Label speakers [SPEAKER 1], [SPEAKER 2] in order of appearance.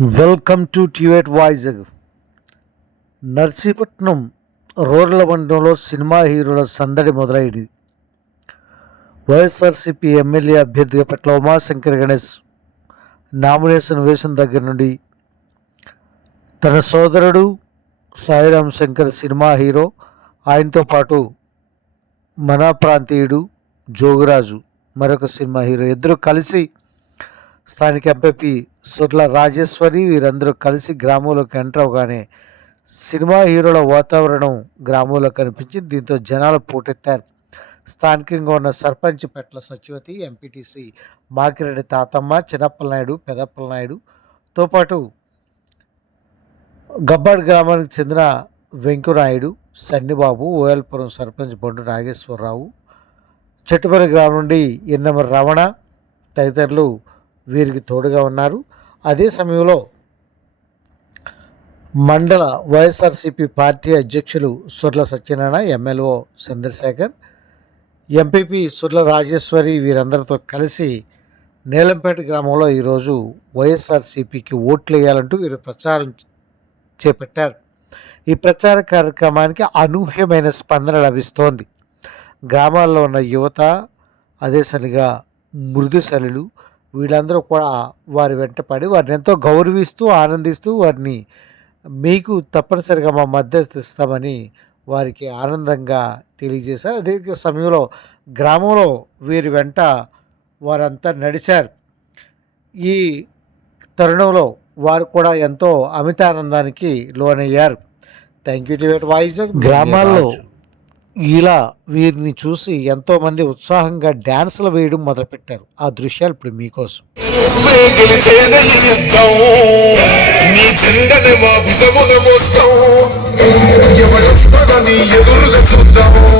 [SPEAKER 1] Welcome to టివేట్ వాయిస్. నర్సీపట్నం రోడ్ల మండలంలో సినిమా హీరోల సందడి మొదలైంది. వైఎస్ఆర్సీపీ ఎమ్మెల్యే అభ్యర్థిగా పట్ల ఉమాశంకర్ గణేష్ నామినేషన్ వేసిన దగ్గర నుండి తన సోదరుడు సాయిరామ్ శంకర్ సినిమా హీరో ఆయనతో పాటు మన ప్రాంతీయుడు జోగురాజు మరొక సినిమా హీరో. ఇద్దరు కలిసి స్థానిక ఎంపీ సుర్ల రాజేశ్వరి వీరందరూ కలిసి గ్రామంలోకి ఎంటర్ అవగానే సినిమా హీరోల వాతావరణం గ్రామంలో కనిపించింది. దీంతో జనాలు పోటెత్తారు. స్థానికంగా ఉన్న సర్పంచ్ పెట్ల సచివతి ఎంపీటీసీ మాకిరెడ్డి తాతమ్మ చిన్నప్పలనాయుడు పెదప్పలనాయుడుతో పాటు గబ్బాడ్ గ్రామానికి చెందిన వెంకునాయుడు సన్నిబాబు ఓయల్పురం సర్పంచ్ బండు నాగేశ్వరరావు. చెట్టుపల్లి గ్రామం నుండి ఎన్నమ రమణ తదితరులు వీరికి తోడుగా ఉన్నారు. అదే సమయంలో మండల వైఎస్ఆర్సీపీ పార్టీ అధ్యక్షులు సుర్ల సత్యనారాయణ ఎమ్మెల్వో చంద్రశేఖర్ ఎంపీపీ సుర్ల రాజేశ్వరి వీరందరితో కలిసి నీలంపేట గ్రామంలో ఈరోజు వైఎస్ఆర్సీపీకి ఓట్లు వేయాలంటూ వీరు ప్రచారం చేపట్టారు. ఈ ప్రచార కార్యక్రమానికి అనూహ్యమైన స్పందన లభిస్తోంది. గ్రామాల్లో ఉన్న యువత అదేసరిగా మృదుశలులు వీళ్ళందరూ కూడా వారి వెంటపడి వారిని ఎంతో గౌరవిస్తూ ఆనందిస్తూ వారిని మీకు తప్పనిసరిగా మా మద్దతు ఇస్తామని వారికి ఆనందంగా తెలియజేశారు. అదే సమయంలో గ్రామంలో వీరి వెంట వారంతా నడిచారు. ఈ తరుణంలో వారు కూడా ఎంతో అమితానందానికి లోనయ్యారు. థ్యాంక్ యూ టు వాయిస్ గ్రామాల్లో ఇలా వీరిని చూసి ఎంతో మంది ఉత్సాహంగా డ్యాన్సులు వేయడం మొదలుపెట్టారు. ఆ దృశ్యాలు ఇప్పుడు మీకోసం.
[SPEAKER 2] చూద్దాము.